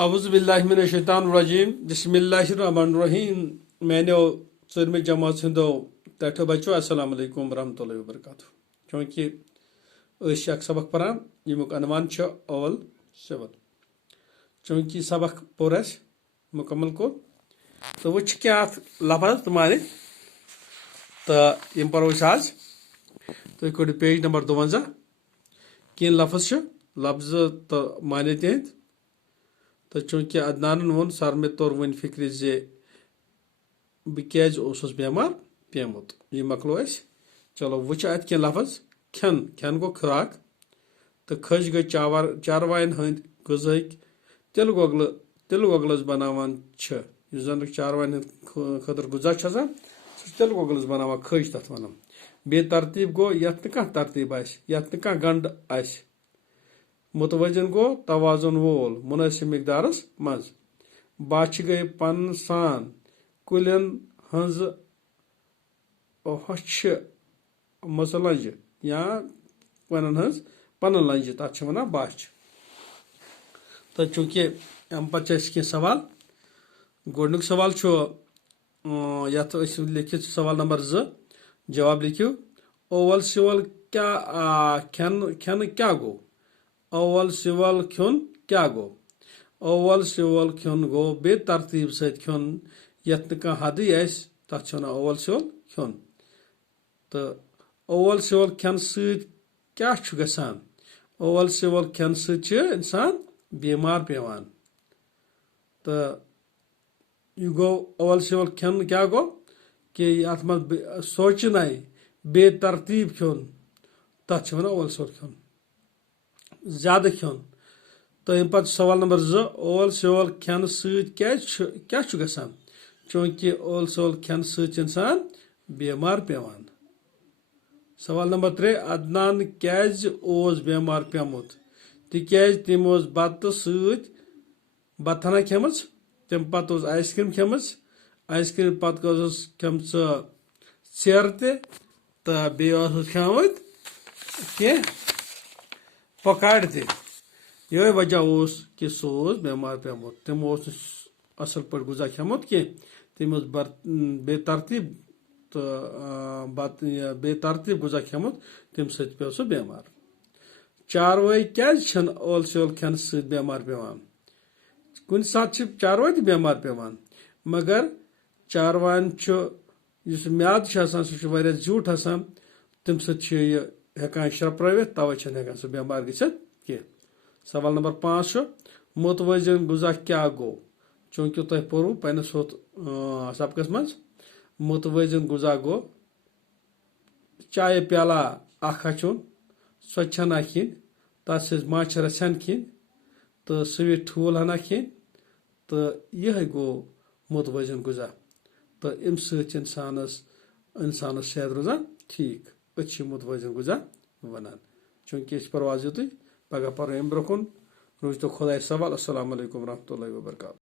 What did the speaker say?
अऊज़ुबिल्लाहिमिनश्शैतानिर्रजीम बिस्मिल्लाहिर्रहमानिर्रहीम मैंने षोरहवीं जमात हिंदो तठो बच्चों अस्सलाम वालेकुम रहमतुल्लाहि व बरकातुहू चूँकि अक सबक परान यमुक अनवान अवल सिवल चूँकि सबक पोर मुकम्मल को तो वो क्या लफज तुम्हारे तो यम परो आज तो कड़ो पेज नंबर 52 कह लफज लफ्ज तो माने तिहद तो चूँकि अदनान वोन सर में तोर वन फिक्र जे बह क्या बेमार पेमुत यह मकलो चलो वो अत कह लफज खन खन गो खुराक तो खज गई चारवायन हंद गजाक तिल गोगलस बनावान जन चारवायन खतर गुजा सह तिल गोगलस बनावान खज तथ वन बे तरतीब गो यथ कह तरतीब यथ कह गंड आस मुतवजन गो तवाजुन वोल मुनासिब मिकदारस मज बाछ गई पन सान कुलन हज हछ मसलज या पन हज पन लंज तथ वन बाछ तो चूँकि अम पे कह सवाल गोडनुक सवाल यथ लिखित सवाल नंबर 2 जवाब लिखियो ओवल सिवल क्या खन खन क्या गो अवल सिवल खुन क्या गो अवल सिवल खुन गो बे तरतीब सत खुन यथ कह हद तथ अवल सिवल खुन तो अवल सिवल खन क्या गसान अवल सिवल खन इंसान बीमार पेवान तो यह गो अवल सिवल खन क्या गो कि अत मज सोचन आई बेतरतीब खुन तथ वन अवल सिवल खुन ज्यादा खुन तो अम पे सवाल नंबर 2 ओवल सिवल खन क्या गसान चूँकि ओवल सिवल खन इंसान बीमार पेवान सवाल नंबर 3 अदनान क्या बीमार पेमुत तिकाज तम बत बतना खेम तम पे आइसक्रीम खेम आइसक्रीम पे खेम चेर तो बे खेमत कह पकाड़ ये वजह कि सह बीमार पेमुत तम असल पे गुजा खेमुत कह तम बेतरतीब तो बेतरतीब गुजा खेमुत तम पे सह बीमार चारवाई क्या ओवल सिवल खन बीमार पेवान कुन सात चारवाई तो बीमार पेवान मगर चारवान म्याद सह ज्यूट आसान तम हेकान शरप्रावित तवे हेकान सह बीमार गसित कह सवाल नंबर 5 मुतवजन गुजा क्या गो चूँकि तुम पोरू पन्नस सबकस मज मुतवजन गुजा गो चाय प्याला अचुन सो खिन तथ माछ रसन खिन तो स्वीट ठूल हना खिन तो यह गो मुतवजन गुजा तो अम इंसानस सेहत रोजान ठीक मुतवजन गुजा वनान चूँकि परवाज युत पगह पर अम ब्रोह रोज तो खुदा सवाल अस्सलाम वालेकुम रहमतुल्लाहि व बरकातुहू।